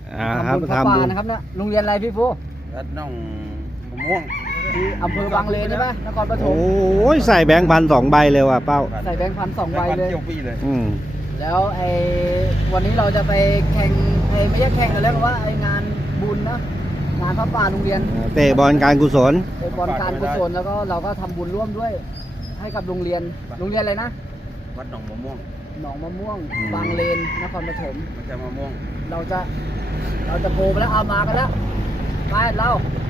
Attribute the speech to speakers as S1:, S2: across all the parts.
S1: ครับ
S2: ทำบุญพระ
S1: ทำบุ
S2: ป่า
S1: ญ
S2: นะครับนะโรงเรียนอะไรพี่ฟู
S3: วัดหนองมะม่วง
S2: ที่อำเภอบางเลนใช่ปะนครปฐ
S1: โอ
S2: ม้
S1: ยใส่แบงค์พัน2 ใบเลยว่ะเป้า
S2: ใส่แบงค์พัน2 ใบเลย
S3: เที่ยวปีเลย
S1: อืม
S2: แล้ววันนี้เราจะไปแข่งไม่ใช่แข่งกันแล้วว่างานบุญนะงานพระป่าโรงเรียน
S1: เตะบอลการกุศล
S2: บอลการกุศลแล้วก็เราก็ทำบุญร่วมด้วย ให้กับโรงเรียนอะไรนะ
S3: วัดหนองมะม่วง
S2: หนองมะม่วงบางเลนนครปฐม
S3: ไม่ใช่มะม่วง
S2: เราจะโกไปแล้วเอามากันแล้วไปเรา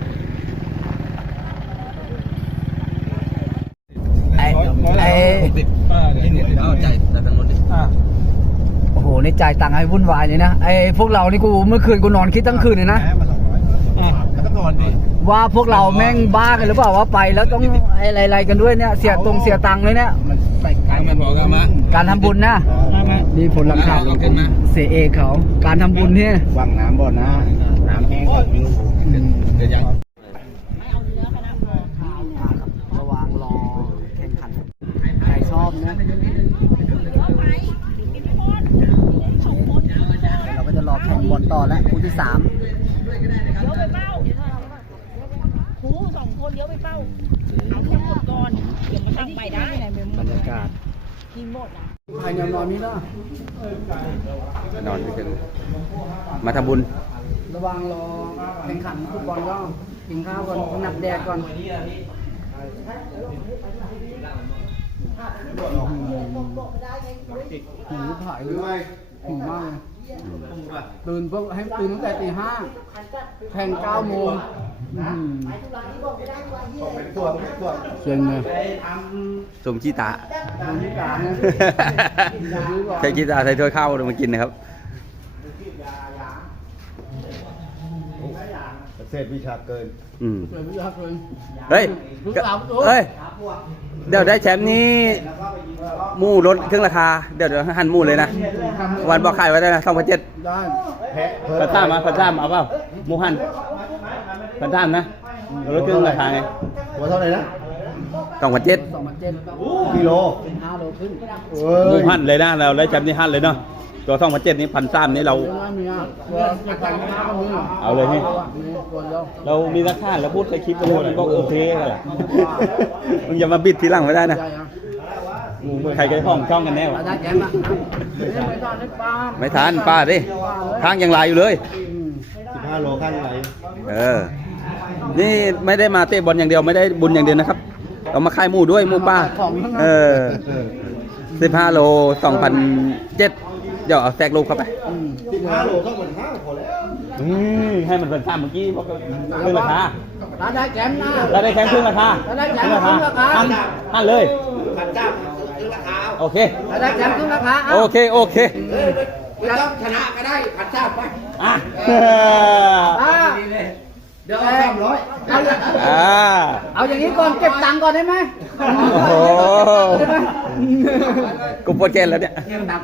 S3: เอาใจแล้วกันรถดิ
S2: โอ้โหนี่จ่ายตังค์ให้วุ่นวายเลยนะพวกเรานี่กูเมื่อคืนกูนอนคิดทั้งคืนเลยนะ
S3: ก็นอนดิ
S2: ว่าพวกเราแม่งบ้ากันหรือเปล่าว่าไปแล้วต้องอะไรกันด้วยเนี่ยเสียตังค์เลยเนี่ย
S3: มันบอกกันมา
S2: การทำบุญนะนี่ผลลัพธ์เสียเอกเขาการทำบุญเนี่ย
S1: ว่างน้ำบ่อนะน้ำแห้ง
S3: เดี๋ยวยัง
S2: ระวังรอแข่งขันใครชอบนะเราก็จะรอแข่งบอลต่อแล้วคู่ที่ 3
S4: เดี๋ยวไปเป้าครู2 คนเดี๋ยวไปเป้าเอาคนหมดก่อนเดี๋ยวมาตั้งไปได้
S2: บรรยากาศ
S4: กินหมดอ่ะ
S2: ใครนอนนี่เนาะ
S3: นอนไปกันมาทำบุญ
S2: ระวังรอแข่งขันฟุตบอลก็กินข้าวก่อนหนักแดดก่อนหิวถ่ายเลยหิวมากเลยตื่นให้ตื่นตั้งแต่ตี 5แข่ง9 โมงเจ๋งเลย
S3: สมชีตา
S2: ดูนี่การนะ
S3: ใช้ชีตาใส่ถ้วยข้าวมากินนะครับ
S1: เศษวิชาเกิน
S2: เปิดวิทยาเลย
S3: เฮ้ย
S2: ลูกสาวตัว
S3: เฮ้ย เดี๋ยวได้แชมป์นี้หมู่ลดครึ่งราคา เดี๋ยวหันหมู่เลยนะ วันบอกขายไว้ได้นะ2,700
S2: ได้
S3: พันสามมาเอาเปล่าหมู่หันพันสามนะลดครึ่งราคาไง
S1: หัวเท่าไหร่นะ
S3: 2,700
S2: 2,700
S1: กิโล
S2: เป็น5 โลครึ่ง
S3: หมู่หันเลยนะเราได้แชมป์ที่หันเลยเนาะตัว2,700นี่1,300นี่เรา
S2: ไม่มีอ่ะตัวจะไปข้าวมือ
S3: เอาเลยนี่
S2: มีตัวเดียว
S3: เรามีนักข่าวแล้วพูดในคลิปแล้วมันก็โอเคเลยมึงอย่ามาบิดทีหลังไม่ได้นะ
S2: ใช่ครับ
S3: ใครจะห้องช่องกันแน่วะ
S2: ได้แกมอ่ะไม่ต้องได้ปลา
S3: ไม่ทันป้าดิข้างยังลายอยู่เลย
S1: 15 โลขั้นไหน
S3: นี่ไม่ได้มาเตะบอลอย่างเดียวไม่ได้บุญอย่างเดียวนะครับ เรามาค่ายหมู่ด้วยหมู่ป้า15 โล 2,700เดี๋ยวเอาแทรกลูกเข้าไป
S1: 15 โลต้องเหมือน5พอแล้ว
S3: ให้มันเป็น3เมื่อกี้เพราะครึ่งราคา
S2: ได้แกมนะ
S3: เราได้แค่ครึ่งราคา
S2: ได้แกมครึ่งราคา
S3: หันเลยโอเค
S2: ได้แกมครึ่งราคา
S3: โอเค
S2: ไม่ต้องชนะก็ได้ผัดเจ้าไป
S3: อ่ะ
S2: เดี๋ยวเอา300
S3: อ่า
S2: เอาอย่างนี้ก่อนเก็บตังค์ก่อนได้ไหม
S3: โอ้โหกูปวดแกนแล้วเนี่ย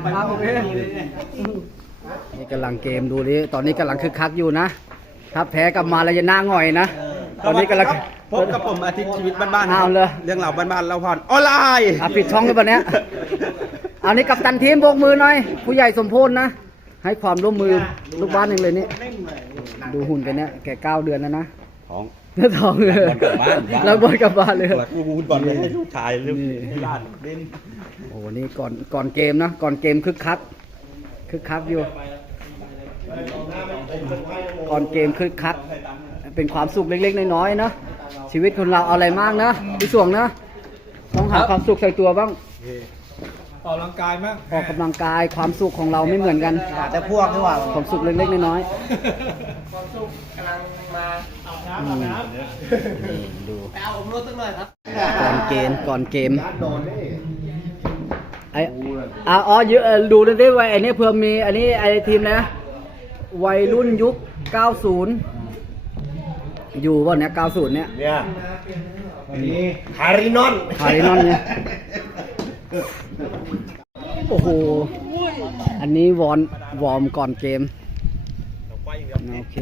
S2: นี่กำลังเกมดูดิตอนนี้กำลังคึกคักอยู่นะถ้าแพ้กลับมาเราจะหน้าหงอยนะ ตอนนี้กำลัง
S3: พบกับผมอาทิตย์ชีวิตบ้านๆ
S2: เอาเลย
S3: เรื่องเราบ้านๆเราผ่อนออนไลน์
S2: ปิดช่องเลยปะเนี้ยเอานี่กับตันทีมโบกมือหน่อย ผู้ใหญ่สมโพธนะ ให้ความร่วมมือลูกบ้านหนึ่งเลยนี่ดูหุ่นกันเนี่ยแก่9 เดือนแล้วนะ
S3: ของ
S2: หน้าท้องเลยแล้วบอลกลับบ้านเลย
S3: กูบูนบอลเลยให้ลูกชายเรื่องบ้านเล่น
S2: โอ้โหนี่ก่อนเกมนะก่อนเกมคึกคักอยู่ก่อนเกมคึกคักเป็นความสุขเล็กๆน้อยๆนะชีวิตคนเราเอาอะไรมากนะพี่สวงนะต้องหาความสุขใส่ตัวบ้างออกกำลังกายมั้งออกกำลังกายความสุขของเราไม่เหมือนกันแต่พวกนี่ว่าความสุขเล็กๆน้อยๆความสุขกำลังมาดูเอาผมรู้สักหน่อยครับก่อนเกมเยอะดูด้วยไว้ไอ้นี่เพิ่มมีอันนี้ไอ้ทีมนะวัยรุ่นยุค 90 อยู่ว่าเนี่ย90เนี่ย
S1: นี่คารินอน
S2: เนี่ยโอ้โหอันนี้วอร์มก่อนเกมโอเค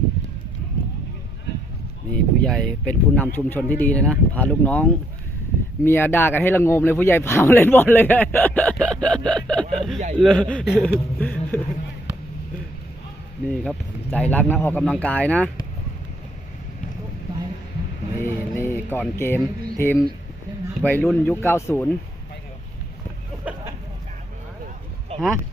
S2: นี่ผู้ใหญ่เป็นผู้นำชุมชนที่ดีเลยนะพาลูกน้องเมียด่ากันให้ระงมเลยผู้ใหญ่พามาเล่นบอลเลยเลยนี่ครับใจรักนะออกกำลังกายนะนี่ก่อนเกมทีมวัยรุ่นยุค 90 ฮะ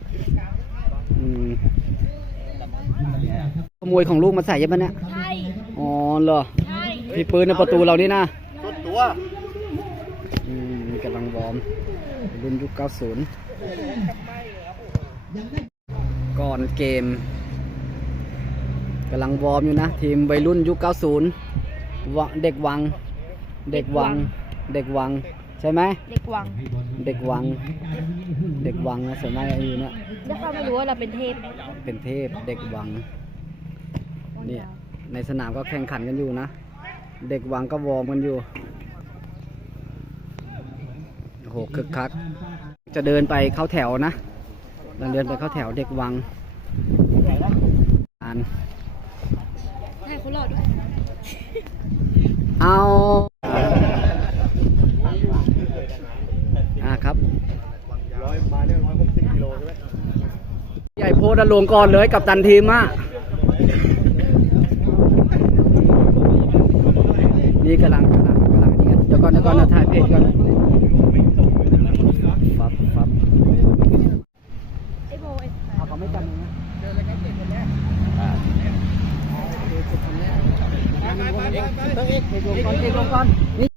S2: ขโมยของลูกมาใส่ยังไงเนี่ย
S4: ใช่
S2: อ๋อเหรอ
S4: ใช่
S2: พี่ปืนในประตูเรานี่นะ
S1: ตัว
S2: กำลังวอร์มรุ่นยุค 90 ก่อนเกมกำลังวอร์มอยู่นะ ทีมวัยรุ่นยุค 90 เด็กวัง เด็กวัง ใช่ไหม
S4: เด็กวัง
S2: เด็กวังนะส่วนมากอยู่เนี่ย
S4: แล้วเขาไม่รู้ว่าเราเป็นเทพ
S2: เป็นเทพเด็กวังเนี่ยในสนามก็แข่งขันกันอยู่นะ เด็กวังก็วอร์มกันอยู่โอ้โหคึกคักจะเดินไปเข้าแถวนะเดินไปเข้าแถวเด็กวัง
S4: ให้เขาหลอดด้วย
S2: เอาครับ
S1: 100 มาเนี่ย160 กิโลใช่ไหม
S2: ใหญ่โพดลงก่อนเลยกับตันทีมอ่ะนี่กำลังนี่กันเดี๋ยวก่อนนะถ่ายเพจก่อนฟับ
S4: ไอ้โบไอ้
S2: เขาไม่จำนะเดินเลยครับเด็กคนแรกลงก่อน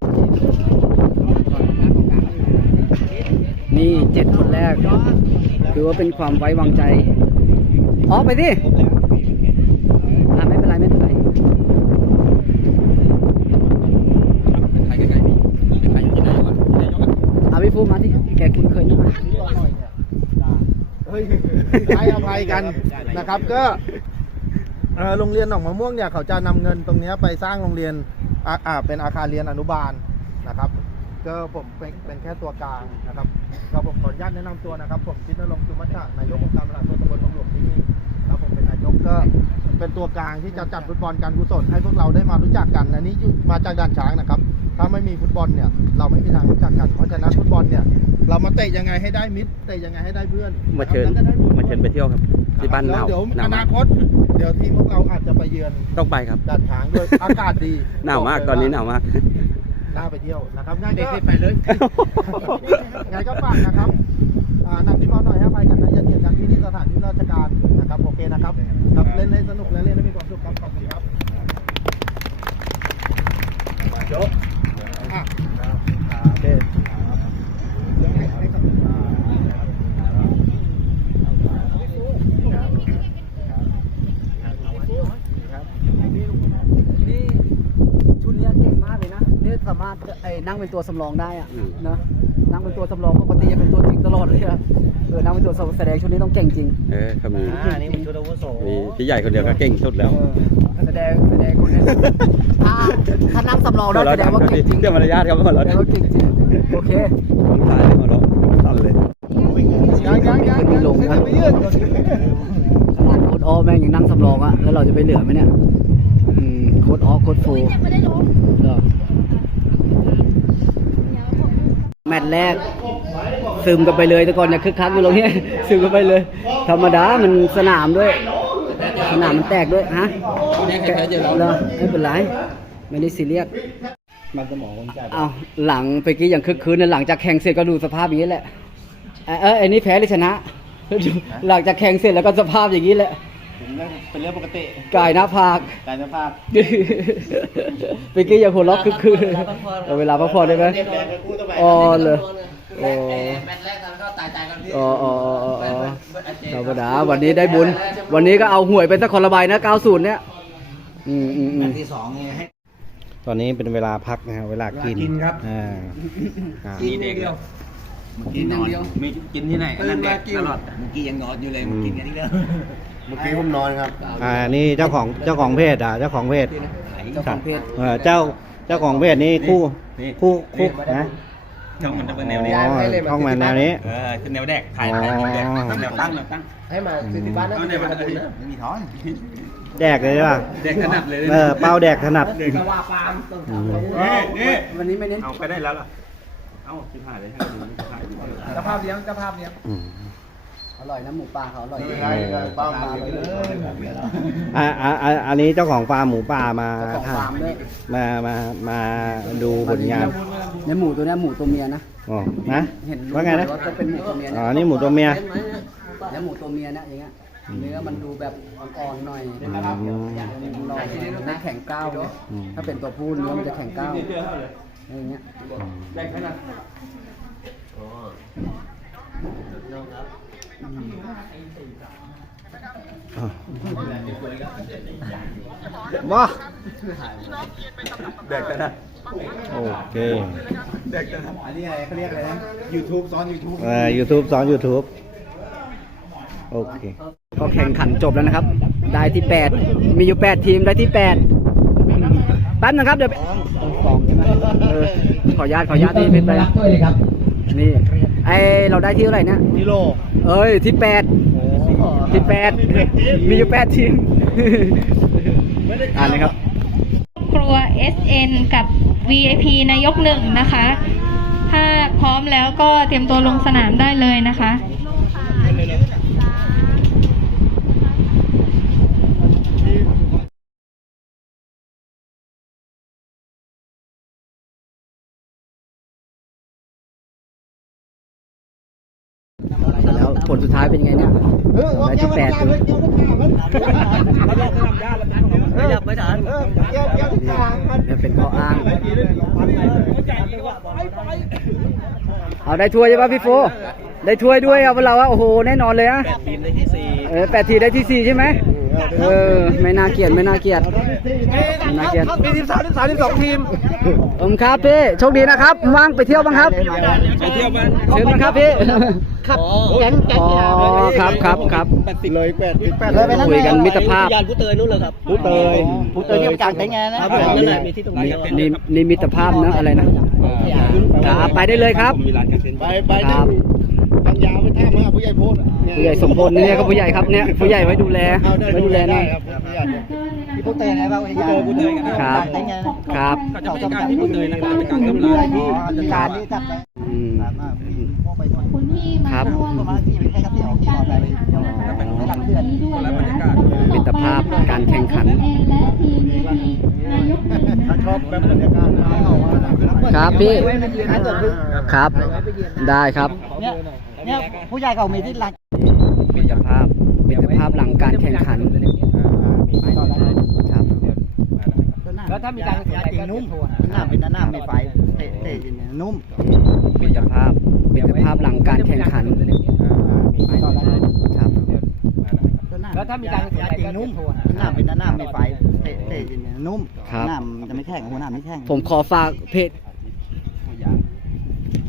S2: นี่7 คนแรกคือว่าเป็นความไว้วางใจออกไปสิไม่เป็นไรเอาพี่ฟูมาที่แกคุ้นเคยนะ
S1: ให้อภัยกันนะครับก็โรงเรียนหนองมะม่วงเนี่ยเขาจะนำเงินตรงนี้ไปสร้างโรงเรียนเป็นอาคารเรียนอนุบาลนะครับก็ผมเป็นแค่ตัวกลางนะครับก็ผมขออนุญาตแนะนำตัวนะครับผมชิดนรงค์จุมัชชะนายกองค์การบริหารส่วนตำบลบางหลวงที่นี่แล้วผมเป็นนายกก็เป็นตัวกลางที่จะจัดฟุตบอลการกุศลให้พวกเราได้มารู้จักกันอันนี้มาจากด่านช้างนะครับถ้าไม่มีฟุตบอลเนี่ยเราไม่มีทางรู้จักกันเพราะฉะนั้นฟุตบอลเนี่ยเรามาเตะยังไงให้ได้มิตรเตะยังไงให้ได้เพื่อน
S3: มาเชิญไปเที่ยวครับที่บ้านหนาว
S1: เดี๋ยว
S3: หนาวาก
S1: อนามคตเดี๋ยวทีมพวกเราอาจจะไปเยือน
S3: ต้องไปครับ
S1: ด่านช้างด้วยอากาศดี
S3: หนาวมากตอนนี้หนาวมาก
S1: น่าไปเที่ยวนะครับง่ายก็ไปเลยง่ายก็ฝากนะครับนำที่พ่อหน่อยให้ไปกันนะอย่าเกียดกันที่นี่สถานที่ราชการนะครับโอเคนะครับครับเล่นให้สนุกและเล่นให้มีความสุขครับขอบคุณครับโจ๊กโอเค
S2: นี่ชุดนี้เก่งมากเลยนะนี่สามารถนั่งเป็นตัวสำรองได้อะนะนั่งเป็นตัวสำรองปกติจะเป็นตัวจริงตลอดเลยอะนั่งเป็นตัวแสดงชุดนี้ต้องเก่งจริง
S3: เขามี
S1: นี่มันชุดอาวุโส
S3: มีพี่ใหญ่คนเดียวก็เก่งสุดแล้ว
S2: แสดงคนนี้ถ้านั่งสำรองได้แสดงว่าเก่งจริง
S3: เรื่องมารยาทครับหมด
S2: แส
S3: แล้ว
S2: ดงว่าเก่งจริงโอเค
S3: ผมตายเลยหมดแล้วสั่นเลย
S2: ไม่ลงนะขนาดโค้ดอ้อแม่งยังนั่งสำรองอะแล้วเราจะไปเหลือไหมเนี่ยโค้ดอ้อโค้ดฟู
S4: ยังไม่ได้ลง
S2: แมตช์แรกซึมกันไปเลยแต่ก่อนเนี่ยคึกคักอยู่ตรงนี้ ซึมกันไปเลย ธรรมดามันสนามด้วย สนามมันแตกด้วยฮะไม่เป็นไรไม่ได้ซีเรียส
S1: มันสมองผมจัด
S2: เอาหลังไปกี้อย่างคึกคืนนะหลังจากแข่งเสร็จก็ดูสภาพอย่างนี้แหละไอ้นี่แพ้หรือชนะ หลังจากแข่งเสร็จแล้วก็สภาพอย่างนี้แหละ
S1: เป็นเรื่องปกติ
S2: กายหน้าผาก
S1: การสภาพ
S2: ไปกี้อย่างหัวล็อกคึกคืนเอาเวลาพักผ่อนได้ไหมอ๋อเลยโอ้ธรรมดาวันนี้ได้บุญวันนี้ก็เอาหวยไปสักคนละใบนะ90เนี่ย
S1: ที่2ไงให้ตอนนี้เป็นเวลาพักนะครับเวลากินครับ
S3: กินเดียวกินอย่างเดียวมีกินที่ไหนก็นั่งแดกตลอดเมื่อกี้ยังนอนอยู่เลยกินกันที่เดิม
S1: เมื่อกี้ผมนอนครับนี่เจ้าของเพจเจ้าของเพจ
S2: เจ้าของเพจ
S1: เจ้าของเพจนี่คู่นะ
S3: ช่องมันจะเป็นแนวนี้
S1: ช่องมันแนวนี้
S3: คือแนวแดกถ่ายแนวตั้ง
S1: ให้มาคือที่บ้านนั่นไม่
S3: มีท้อน
S1: แดกเลยป่ะ
S3: แดกถนัดเลย
S1: เป้าแดกถนัด
S2: วันนี้ไม่เน้น
S3: เอาไปได้แล้วล่ะเอ้าสิบห้าเลยให้ดูสิบห้าดีกว่า
S1: เจ้าภาพเลี้ยงเจ้าภาพเลี้ยง
S2: อร่อยนะหมูป่าเขาอร่อย
S1: ไม่เป็นไรเป้ามาไปเลย
S5: อันนี้เจ้าของฟาร์มหมูป่ามา
S2: ของฟาร์มด้วย
S5: มาดูผลงาน
S2: ในหมูตัวเนี้ยหมูตัวเมียนะ
S5: อ๋อนะ
S2: เห็น
S5: ว่าไงนะ
S2: จะเป็นหมูตัวเมีย
S5: อ๋อนี่หมูตัวเมีย
S2: แล้วหมูตัวเมียนะอย่างเงี้ยเนื้อมันดูแบบอ่อนๆหน่อยไม่แข็งก้าวเลยถ้าเป็นตัวผู้เนื้อมันจะแข็งก้าวอย่างเงี้ย
S3: ได้แค่นั้น
S5: ว้า
S3: เด็กกันนะ
S5: โอเค
S3: เด็กกันนะ
S1: อันนี้อะไรเขาเรียกอะไรนะ YouTube ซ้อน YouTube
S5: YouTube สอน YouTube โอเค
S2: ก็แข่งขันจบแล้วนะครับ ได้ที่ 8 มีอยู่ 8 ทีมได้ที่ 8 แป๊บนะครับเดี๋ยวสองใช่ไหมขออนุญาตที่เป็นไปด้วยเลยครับนี่ไอเราได้ที่เท่าไหร่เนี่ย
S1: กิโล
S2: เอ้ยที่ 8 ที่ 8 มีอยู่ 8 ทีม อ่านเลยครับ
S6: ครัว SN กับ VIP นายกหนึ่งนะคะ ถ้าพร้อมแล้วก็เตรียมตัวลงสนามได้เลยนะคะ
S2: แล้วผลสุดท้ายเป็นยังไงเนี่ยได้ที่ 8เนี่ยเป็นข้ออ้าง เอาได้ถ้วยใช่ป่ะพี่โฟ ได้ถ้วยด้วยครับเราว่าโอ้โหแน่นอนเลยนะ8 ทีมได้ที่ 4 8 ทีมได้ที่ 4 ใช่ไหมไม่น่าเกลียดไม่น่าเกลียด
S1: มีทีม32 ทีม
S2: ผมครับพี่โชคดีนะครับว่างไปเที่ยวบ้างครับ
S3: ไปเที่ยวมัน
S2: เชิญบ้างครับพี่ครับแก๊งอ๋อครับ
S1: เลย8
S2: เลยไปนั่นคุยกันมิตรภาพ
S3: ยานผู้เตยนู่นเลยครับ
S1: ผู้เตย
S2: นี่กลางเป็นไงนะครับ
S3: นั่นแหละมีที่ตรงนี้
S2: นี่มิตรภาพนะอะไรนะครับไปได้เลยครับ
S3: มีร้านกาแฟ
S1: ไป
S2: ครับ
S1: ทางยาวไปท่ามาผู้ใหญ่โพส
S2: ผู้ใหญ่สมพลเนี่ยก็ผู้ใหญ่ครับเนี่ยผู้ใหญ่ไว้ดูแลหน่อย
S1: ครับผู้ใหญ่
S2: ผู้เตยอะไรบ้างผู้เตยกันครับครับ
S3: ก็จะเป็นการที่ผู้เตยนะครับเป็นการกำลัง
S2: ครับ
S6: คุณพี่มา
S2: ครับ
S6: ร่วม
S2: มิตรภาพการแข่งขัน
S6: และทีม VIP นายกหนึ่งนะคะ
S1: ชอบแบบบรรยากาศ
S2: ครับพี่ครับได้ครับ
S7: เนี่ยผู้ใหญ่เขามีที่รัก
S2: มิตรภาพหลังการแข่งขันครับ
S7: แล้วถ้ามีการยาจริงนุ่มหน้าเป็นหน้ามีไฟเตะนุ่ม
S2: มิตรภาพหลังการแข่งขันครับ
S7: แล้วถ้ามีการยาจริงนุ่มหน้าเป็นหน้ามีไฟเตะนุ่มหน้ามันจะไม่แข็งหัวหน้าไม่แข็ง
S2: ผมขอฝากเพจ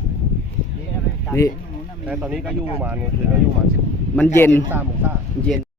S2: นี่
S1: แต่ตอนนี้ก็อยู่ประมาณก็อยู่ประมาณ
S2: มันเย็น
S1: 13 องศา
S2: เย็น